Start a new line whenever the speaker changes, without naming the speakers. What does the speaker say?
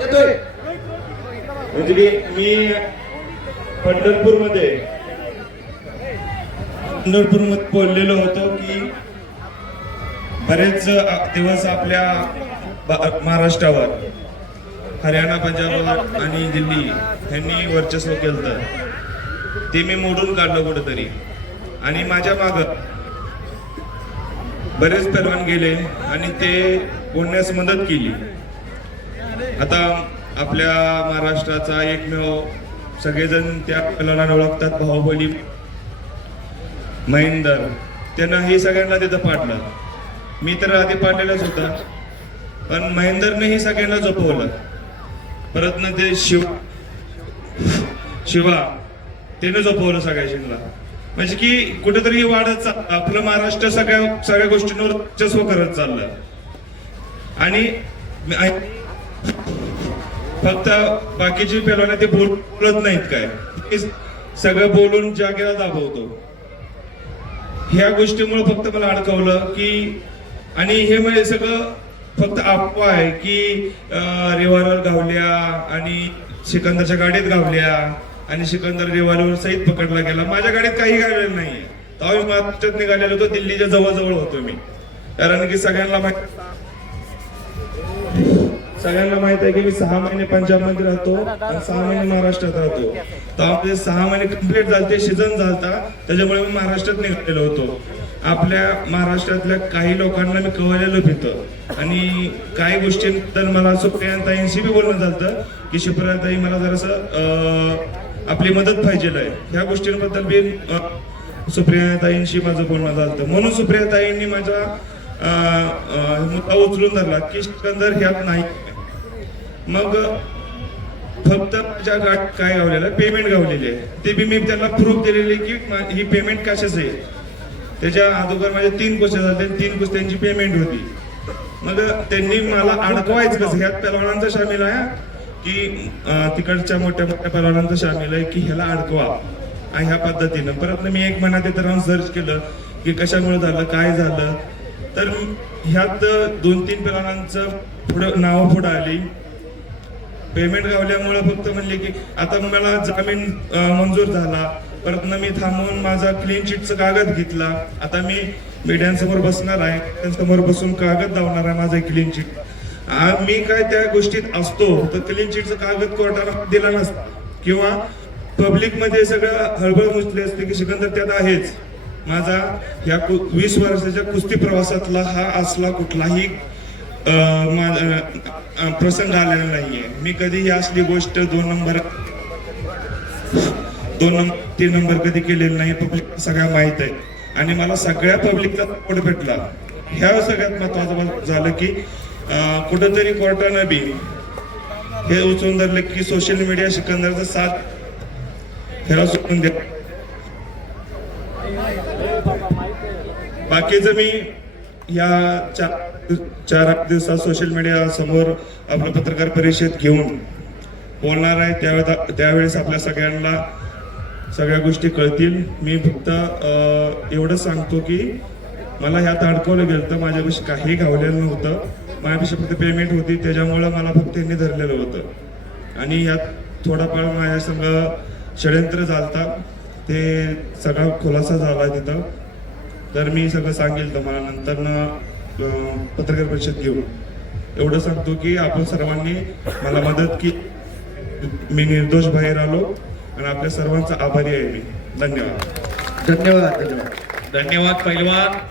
येतोय.
म्हणजे मी मी पंढरपूरमध्ये बोललेलो होतो की बरेच दिवस आपल्या महाराष्ट्रावर हरियाणा पंजाब आणि दिल्ली यांनी वर्चस्व केलं ते मी मोडून काढलं कुठेतरी. आणि माझ्या माग बरेच परवान गेले आणि ते बोलण्यास मदत केली. आता आपल्या महाराष्ट्राचा एकमेव सगळेजण त्या पैलवानाला ओळखतात बाहुबली महेंदर. त्यांना हे सगळ्यांना तिथं पाडलं. मी तर आधी पाडलेलाच होता पण महेंदरने हे सगळ्यांना जपवलं. परत ना ते शिव शिवा त्याने जपवलं सगळ्या म्हणजे की कुठेतरी वाढत चाललं आपलं महाराष्ट्र सगळ्या सगळ्या गोष्टींवर वर्चस्व करत चाललं. आणि फक्त बाकीची पेलवाने ते बोलत नाहीत काय. सगळं बोलून जागेला दाबवतो. ह्या गोष्टीमुळे फक्त मला अडकवलं की आणि हे म्हणजे सगळं फक्त अफवा आहे की अं, रिव्हॉल्वर गावल्या आणि सिकंदरच्या गाडीत गावल्या आणि सिकंदर रिव्हॉल्वर सहित पकडला गेला. माझ्या गाडीत काही गावलेलं नाहीये. तेव्हा मी महाराष्ट्रात निघालेलो होतो दिल्लीच्या जवळजवळ होतो मी. कारण की सगळ्यांना माहिती सगळ्यांना माहीत आहे की मी सहा महिने पंजाबमध्ये राहतो आणि सहा महिने महाराष्ट्रात राहतो. तर आपले सहा महिने कंप्लीट झालते सीझन झालता. त्याच्यामुळे मी महाराष्ट्रात निघालेलो होतो. आपल्या महाराष्ट्रातल्या काही लोकांना मी कवलेलो भीतं आणि काही गोष्टींबद्दल मला सुप्रियाताईंशी बी बोलणं झालं की सुप्रियाताई मला जरासं आपली मदत पाहिजे आहे. ह्या गोष्टींबद्दल बी सुप्रियाताईंशी माझं बोलणं झालं म्हणून सुप्रियाताईंनी माझा मुद्दा उचलून धरला की सिकंदर ह्यात नाही. मग फक्त माझ्या गाठ काय गावलेलं? पेमेंट गावलेली आहे. ते बी मी त्यांना प्रूफ दिलेली की ही पेमेंट कशाच आहे? त्याच्या अगोदर माझ्या तीन कुस्त्या झाल्या तीन कुस्त्यांची पेमेंट होती. मग त्यांनी मला अडकवायचं कसं? ह्यात पेलवानांचा शामिल आहे की तिकडच्या मोठ्या मोठ्या पेलवानांचा शामिल आहे की ह्याला अडकवा. आणि ह्या पद्धतीनं. परत मी एक महिना तिथं राहून सर्च केलं की कशामुळे झालं काय झालं. तर ह्यात दोन तीन पेलवानांचं पुढं नावं पुढं आली. पेमेंट गावल्यामुळे फक्त म्हणले की आता मला जामीन मंजूर झाला. परत मी थांबवून माझा क्लीन चिटचा कागद घेतला. आता मी मीडियांसमोर बसणार आहे. त्यांच्यासमोर बसून कागद लावणार आहे माझा क्लीन चिट मी काय त्या गोष्टीत असतो तर क्लीन चिटचा कागद कोर्टाला दिला नसता. किंवा पब्लिकमध्ये सगळं हळबळ मुचली असते की सिकंदर त्यात आहेच. माझा या कु- वीस वर्षाच्या कुस्ती प्रवासातला हा असला कुठलाही प्रसंग आलेला नाहीये. मी कधी ही असली गोष्ट दोन नंबर दोन नंबर तीन नंबर कधी केलेलं नाही पब्लिक सगळ्या माहीत आहे. आणि मला सगळ्या पब्लिकचा सपोर्ट भेटला. ह्या सगळ्यात महत्वाचं झालं की कुठंतरी कोर्टानं बी हे उचलून धरलं की सोशल मीडिया सिकंदरचा साथ फेरा सोडून द्या बाकीचं मी या चार चार आठ दिवसात सोशल मीडिया समोर आपलं पत्रकार परिषद घेऊन बोलणार आहे. त्यावेळे त्यावेळेस आपल्या सगळ्यांना सगळ्या गोष्टी कळतील. मी फक्त एवढं एवढंच सांगतो की मला ह्यात अडकवलं गेलं तर माझ्यापाशी काही गावलेलं नव्हतं. माझ्यापाशी फक्त पेमेंट होती. त्याच्यामुळं मला फक्त यांनी धरलेलं होतं. आणि यात थोडाफार माझ्या संग षडयंत्र झालता. ते सगळा खुलासा झाला तिथं. तर मी सगळं सांगेल तुम्हाला. नंतर न पत्रकार परिषद घेऊ. एवढं सांगतो की आपण सर्वांनी मला मदत की मी निर्दोष बाहेर आलो आणि आपल्या सर्वांचा आभारी आहे मी. धन्यवाद.
धन्यवाद धन्यवाद.
धन्यवाद पैलवान.